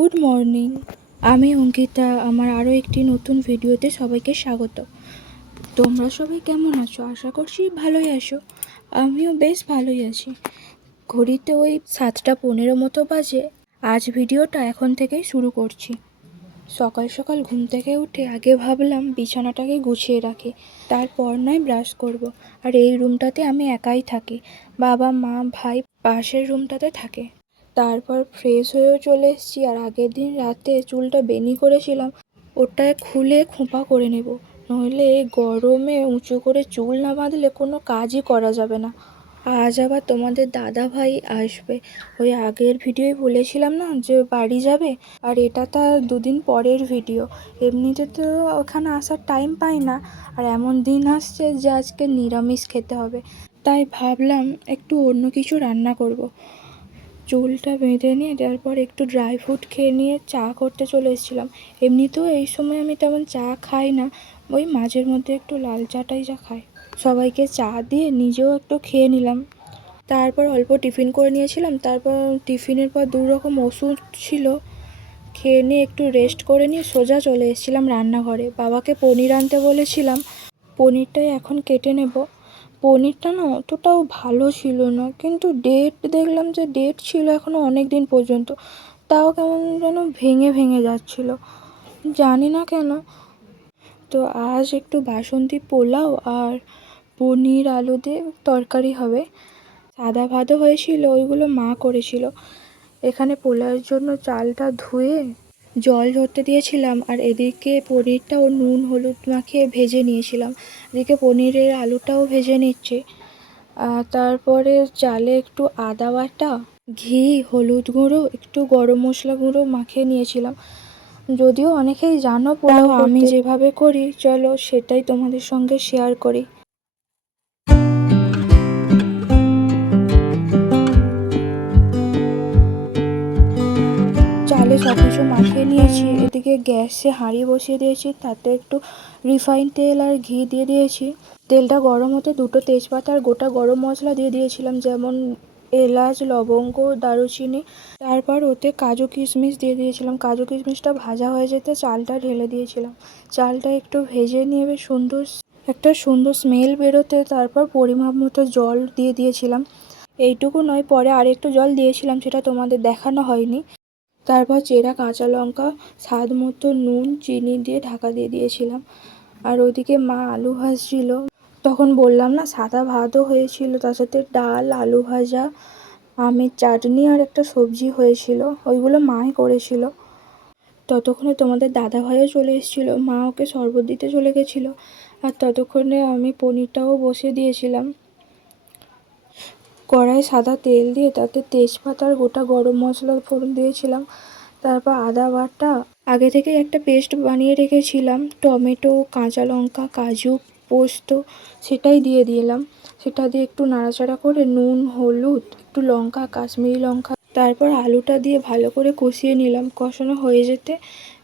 Good morning. আমি অঙ্কিতা, আমার আরও একটি নতুন ভিডিওতে সবাইকে স্বাগত। তোমরা সবাই কেমন আছো? আশা করছি ভালোই আছো। আমিও বেশ ভালোই আছি। ঘড়িতে ওই সাতটা পনেরো মতো বাজে। আজ ভিডিওটা এখন থেকেই শুরু করছি। সকাল সকাল ঘুম থেকে উঠে আগে ভাবলাম বিছানাটাকে গুছিয়ে রাখি, তারপর নয় ব্রাশ করব। আর এই রুমটাতে আমি একাই থাকি। বাবা, মা, ভাই পাশের রুমটাতে থাকে। তারপর ফ্রেশ হয়েও চলে এসেছি আর আগের দিন রাতে চুলটা বেনি করেছিলাম, ওটায় খুলে খোঁপা করে নেব। নইলে এই গরমে উঁচু করে চুল না বাঁধলে কোনো কাজই করা যাবে না। আজ আবার তোমাদের দাদা ভাই আসবে। ওই আগের ভিডিওই বলেছিলাম না যে বাড়ি যাবে? আর এটা তার দুদিন পরের ভিডিও। এমনিতে তো ওখানে আসার টাইম পাই না। আর এমন দিন আসছে যে আজকে নিরামিষ খেতে হবে। তাই ভাবলাম একটু অন্য কিছু রান্না করব। চুলটা বেঁধে নিয়ে তারপর একটু ড্রাই ফ্রুট খেয়ে নিয়ে চা করতে চলে এসেছিলাম। এমনিতেও এই সময় আমি তেমন চা খাই না, ওই মাঝের মধ্যে একটু লাল চাটাই যা খাই। সবাইকে চা দিয়ে নিজেও একটু খেয়ে নিলাম। তারপর অল্প টিফিন করে নিয়েছিলাম, তারপর টিফিনের পর দু রকম ওষুধ ছিল, খেয়ে নিয়ে একটু রেস্ট করে নিয়ে সোজা চলে এসেছিলাম রান্নাঘরে। বাবাকে পনির আনতে বলেছিলাম, পনিরটাই এখন কেটে নেব। পনিরটা না অতটাও ভালো ছিল না। কিন্তু ডেট দেখলাম যে ডেট ছিল এখনও অনেক দিন পর্যন্ত। তাও কেমন যেন ভেঙে ভেঙে যাচ্ছিল। জানি না কেন। তো আজ একটু বাসন্তী পোলাও আর পনির আলু দিয়ে তরকারি হবে। সাদা ভাতও হয়েছিল, ওইগুলো মা করেছিল। এখানে পোলাওয়ের জন্য চালটা ধুয়ে জল ঝরতে দিয়েছিলাম আর এদিকে পনিরটাও নুন হলুদ মাখিয়ে ভেজে নিয়েছিলাম। এদিকে পনিরের আলুটাও ভেজে নিচ্ছি। তারপরে চালে একটু আদা বাটা ঘি হলুদ গুঁড়ো একটু গরম মশলা গুঁড়ো মাখিয়ে নিয়েছিলাম। যদিও অনেকেই জানো পোলাও আমি যেভাবে করি চলো সেটাই তোমাদের সঙ্গে শেয়ার করি। সব কিছু মাখিয়ে নিয়েছি। এদিকে গ্যাসে হাঁড়ি বসিয়ে দিয়েছি, তাতে একটু রিফাইন তেল আর ঘি দিয়ে দিয়েছি। তেলটা গরম হতে দুটো তেজপাতা আর গোটা গরম মশলা দিয়ে দিয়েছিলাম, যেমন এলাচ, লবঙ্গ, দারুচিনি। তারপর ওতে কাজু কিশমিশ দিয়ে দিয়েছিলাম। কাজু কিশমিশটা ভাজা হয়ে যেতে চালটা ঢেলে দিয়েছিলাম। চালটা একটু ভেজে নিয়ে সুন্দর একটা সুন্দর স্মেল বেরোতে তারপর পরিমাপ মতো জল দিয়ে দিয়েছিলাম। এইটুকু নয়, পরে আরেকটু জল দিয়েছিলাম, সেটা তোমাদের দেখানো হয়নি। তারপর চেরা কাঁচা লঙ্কা, স্বাদ মতো নুন, চিনি দিয়ে ঢাকা দিয়ে দিয়েছিলাম। আর ওদিকে মা আলু ভাজছিল। তখন বললাম, না, সাদা ভাতও হয়েছিল, তার সাথে ডাল, আলু ভাজা, আমের চাটনি আর একটা সবজি হয়েছিল। ওইগুলো মাই করেছিল। ততক্ষণে তোমাদের দাদা ভাইও চলে এসেছিল। মা ওকে শরবত দিতে চলে গেছিল। আর ততক্ষণে আমি পনিরটাও বসিয়ে দিয়েছিলাম। কড়াই সাদা তেল দিয়ে তাতে তেজপাতার গোটা গরম মশলার ফোড়ন দিয়েছিলাম। তারপর আদা বাটা। আগে থেকে একটা পেস্ট বানিয়ে রেখেছিলাম। টমেটো, কাঁচা লঙ্কা, কাজু, পোস্ত সেটাই দিয়ে দিলাম। সেটা দিয়ে একটু নাড়াচাড়া করে নুন, হলুদ, একটু লঙ্কা, কাশ্মীরি লঙ্কা তারপর আলুটা দিয়ে ভালো করে কষিয়ে নিলাম। কষানো হয়ে যেতে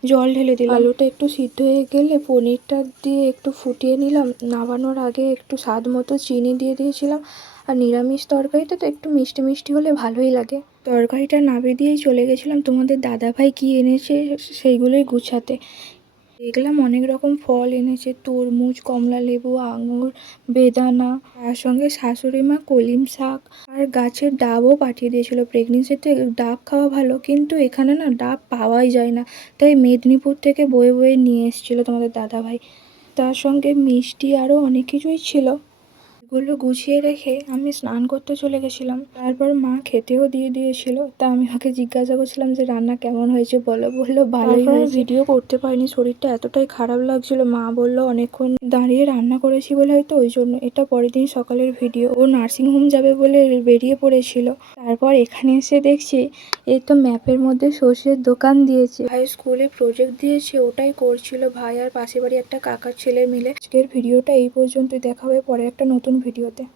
জল ঢেলে দিলাম। আলুটা একটু সিদ্ধ হয়ে গেলে পনিরটা দিয়ে একটু ফুটিয়ে নিলাম। নামানোর আগে একটু স্বাদ মতো চিনি দিয়ে দিয়েছিলাম। আর নিরামিষ তরকারিটা তো একটু মিষ্টি মিষ্টি হলে ভালোই লাগে। তরকারিটা নাবে দিয়েই চলে গেছিলাম। তোমাদের দাদাভাই কী এনেছে, সেইগুলোই গুছাতে। দেখলাম অনেক রকম ফল এনেছে, তরমুজ, কমলা লেবু, আঙুর, বেদানা, তার সঙ্গে শাশুড়ি মা কলিম শাক আর গাছের ডাবও পাঠিয়ে দিয়েছিল। প্রেগনেন্সিতে ডাব খাওয়া ভালো, কিন্তু এখানে না ডাব পাওয়াই যায় না। তাই মেদিনীপুর থেকে বয়ে বয়ে নিয়ে এসেছিল তোমাদের দাদাভাই। তার সঙ্গে মিষ্টি আরও অনেক কিছুই ছিল। এগুলো গুছিয়ে রেখে আমি স্নান করতে চলে গেছিলাম। তারপর মা খেতেও দিয়ে দিয়েছিল। তা আমি ওকে জিজ্ঞাসা করছিলাম যে রান্না কেমন হয়েছে বলো? বলল ভালোই হয়েছে। ভিডিও করতে পারিনি শরীরটা এতটাই খারাপ লাগছিল। মা বলল অনেকক্ষণ দাঁড়িয়ে রান্না করেছি বলে হয়তো ওই জন্য এটা পরের দিন সকালের ভিডিও ও নার্সিংহোম যাবে বলে বেরিয়ে পড়েছিল। তারপর এখানে এসে দেখছি এই তো ম্যাপের মধ্যে সর্ষের দোকান দিয়েছে। ভাই স্কুলে প্রজেক্ট দিয়েছে ওটাই করছিল। ভাই আর পাশে বাড়ি একটা কাকার ছেলে মিলে। আজকের ভিডিওটা এই পর্যন্ত দেখা হবে পরে একটা নতুন ভিডিওতে।